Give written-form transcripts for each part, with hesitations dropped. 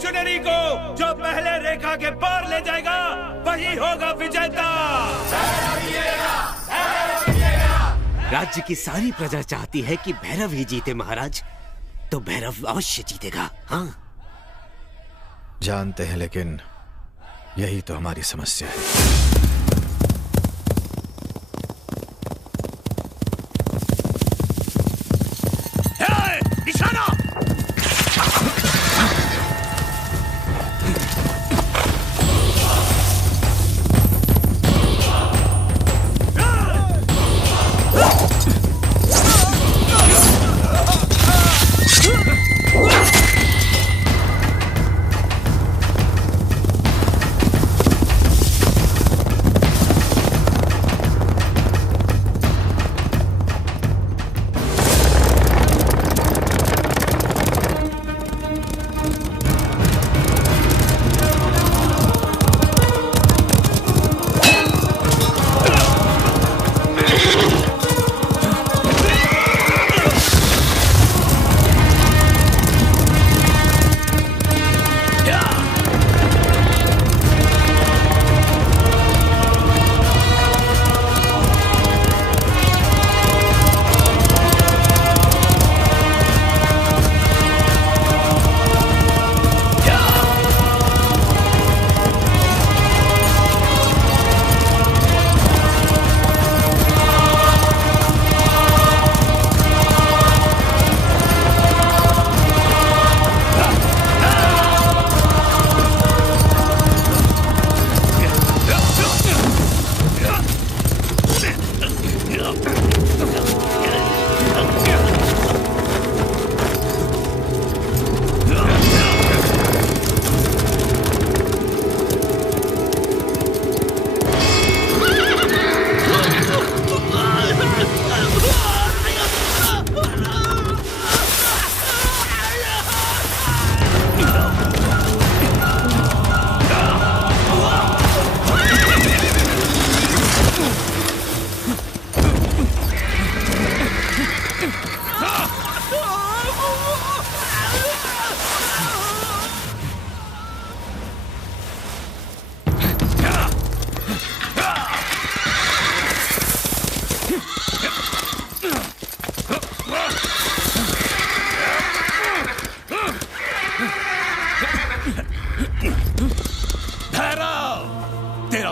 Missionary को जो पहले रेखा के पार ले जाएगा वही होगा विजेता। राज्य की सारी प्रजा चाहती है कि भैरव ही जीते महाराज, तो भैरव अवश्य जीतेगा। हाँ जानते हैं, लेकिन यही तो हमारी समस्या है। निशाना!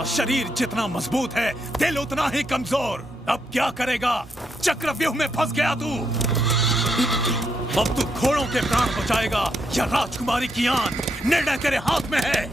शरीर जितना मजबूत है, दिल उतना ही कमजोर। अब क्या करेगा? चक्रव्यूह में फंस गया तू। अब तू घोड़ों के प्राण बचाएगा या राजकुमारी की आन? निर्णय तेरे हाथ में है।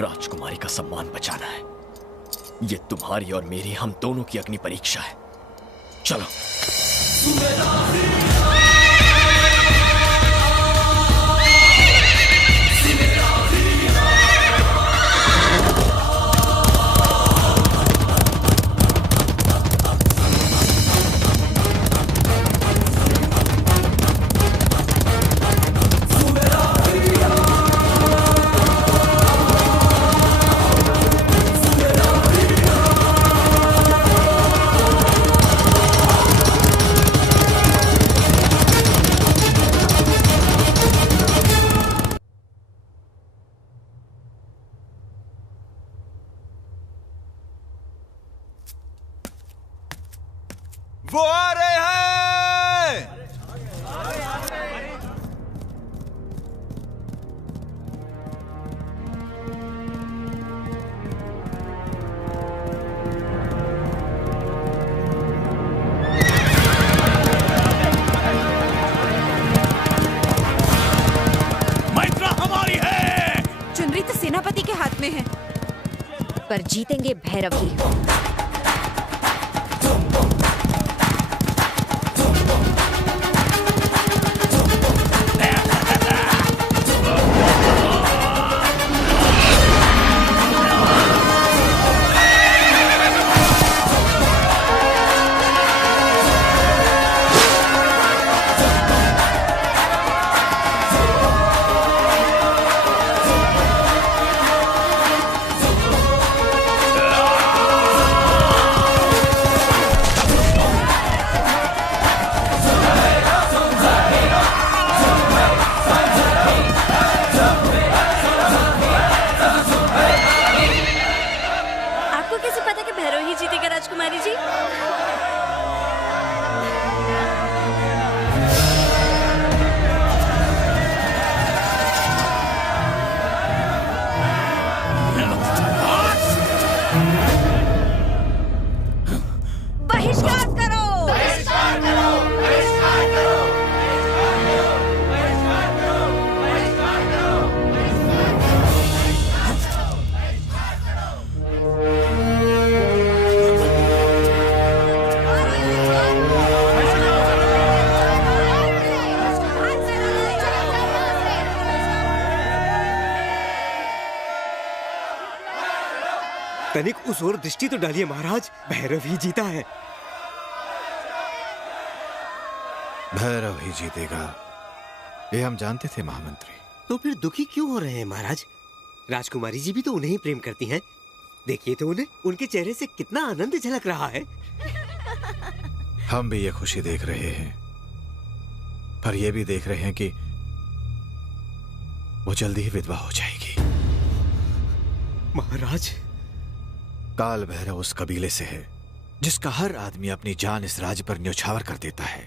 राजकुमारी का सम्मान बचाना है। ये तुम्हारी और मेरी, हम दोनों की अग्नि परीक्षा है। चलो। पर जीतेंगे भैरव ही। तनिक उस ओर दृष्टि तो डालिए महाराज, भैरव ही जीता है। भैरव ही जीतेगा, ये हम जानते थे महामंत्री। तो फिर दुखी क्यों हो रहे हैं महाराज? राजकुमारी जी भी तो उन्हें ही प्रेम करती हैं। देखिए तो उन्हें, उनके चेहरे से कितना आनंद झलक रहा है। हम भी ये खुशी देख रहे हैं, पर ये भी देख रहे हैं कि वो जल्दी ही विधवा हो जाएगी। महाराज, काल भैरव उस कबीले से है जिसका हर आदमी अपनी जान इस राज्य पर न्यौछावर कर देता है।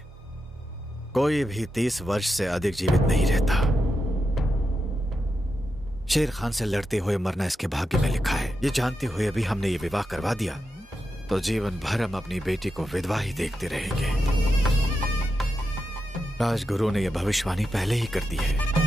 कोई भी 30 वर्ष से अधिक जीवित नहीं रहता। शेर खान से लड़ते हुए मरना इसके भाग्य में लिखा है। ये जानते हुए भी हमने ये विवाह करवा दिया तो जीवन भर हम अपनी बेटी को विधवा ही देखते रहेंगे। राजगुरु ने यह भविष्यवाणी पहले ही कर दी है।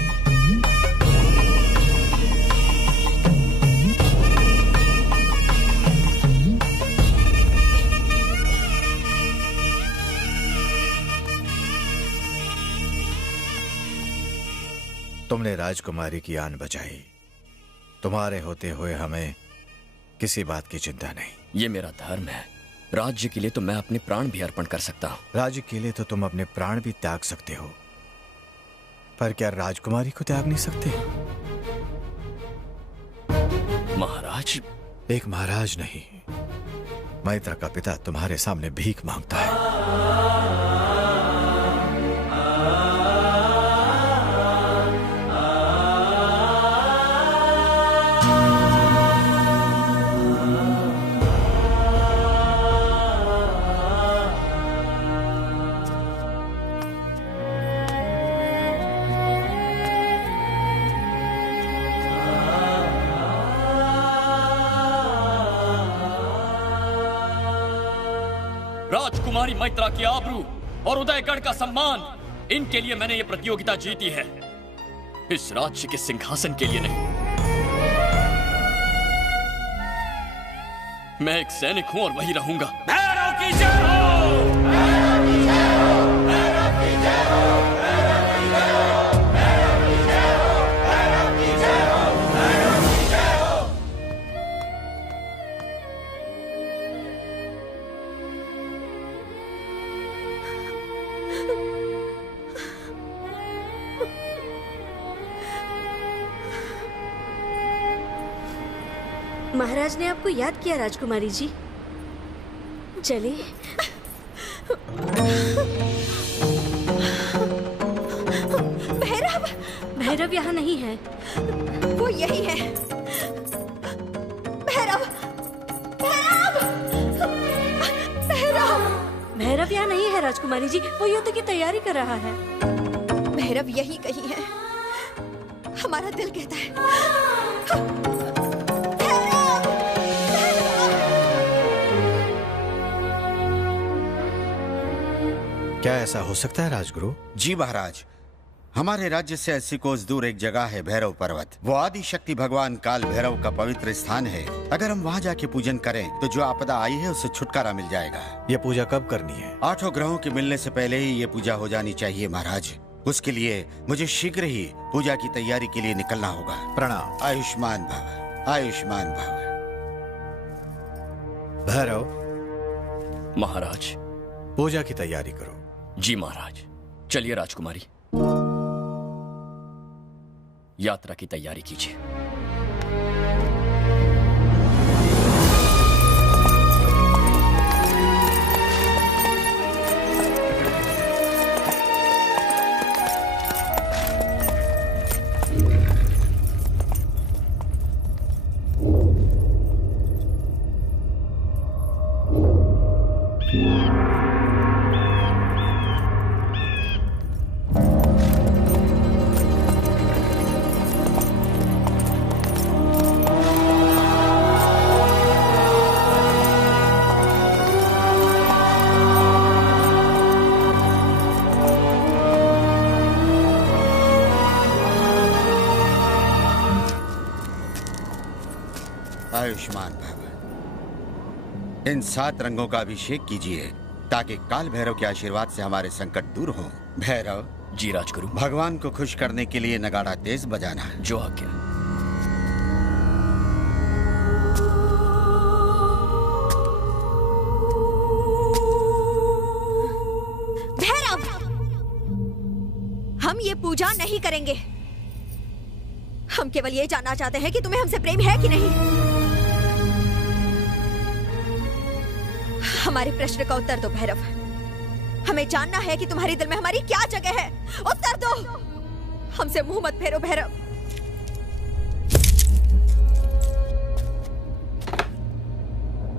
तुमने राजकुमारी की आन बचाई, तुम्हारे होते हुए हमें किसी बात की चिंता नहीं। ये मेरा धर्म है। राज्य के लिए तो मैं अपने प्राण भी अर्पण कर सकता हूँ। राज्य के लिए तो तुम अपने प्राण भी त्याग सकते हो, पर क्या राजकुमारी को त्याग नहीं सकते? महाराज, एक महाराज नहीं, मैत्रा का पिता तुम्हारे सामने भीख मांगता है। राजकुमारी मैत्रा की आबरू और उदयगढ़ का सम्मान, इनके लिए मैंने ये प्रतियोगिता जीती है, इस राज्य के सिंहासन के लिए नहीं। मैं एक सैनिक हूं और वही रहूंगा। भैरव की जय हो! भैरव की जय हो! भैरव की जय हो! भैरव की जय हो! भैरव की जय हो! भैरव की जय हो! भैरव की जय हो! महाराज ने आपको याद किया राजकुमारी जी। चलिए। भैरव! भैरव यहाँ नहीं है। वो यही है। भैरव! भैरव! भैरव! भैरव यहाँ नहीं है राजकुमारी जी, वो युद्ध की तैयारी कर रहा है। भैरव यही कहीं है, हमारा दिल कहता है। क्या ऐसा हो सकता है राजगुरु? जी महाराज, हमारे राज्य से 80 कोस दूर एक जगह है भैरव पर्वत। वो आदि शक्ति भगवान काल भैरव का पवित्र स्थान है। अगर हम वहाँ जाके पूजन करें तो जो आपदा आई है उससे छुटकारा मिल जाएगा। ये पूजा कब करनी है? 8 ग्रहों के मिलने से पहले ही ये पूजा हो जानी चाहिए महाराज। उसके लिए मुझे शीघ्र ही पूजा की तैयारी के लिए निकलना होगा। प्रणाम। आयुष्मान भव, आयुष्मान भव। भैरव महाराज। पूजा की तैयारी करो। जी महाराज। चलिए राजकुमारी, यात्रा की तैयारी कीजिए। आयुष्मान भव। इन 7 रंगों का अभिषेक कीजिए ताकि काल भैरव के आशीर्वाद से हमारे संकट दूर हों। भैरव। जी राजगुरु। भगवान को खुश करने के लिए नगाड़ा तेज बजाना। जो आज्ञा। भैरव, हम ये पूजा नहीं करेंगे। हम केवल ये जानना चाहते हैं कि तुम्हें हमसे प्रेम है कि नहीं। हमारे प्रश्न का उत्तर दो भैरव। हमें जानना है कि तुम्हारे दिल में हमारी क्या जगह है। उत्तर दो। हमसे मुंह मत फेरो भैरव।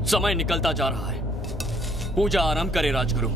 समय निकलता जा रहा है। पूजा आरंभ करे राजगुरु।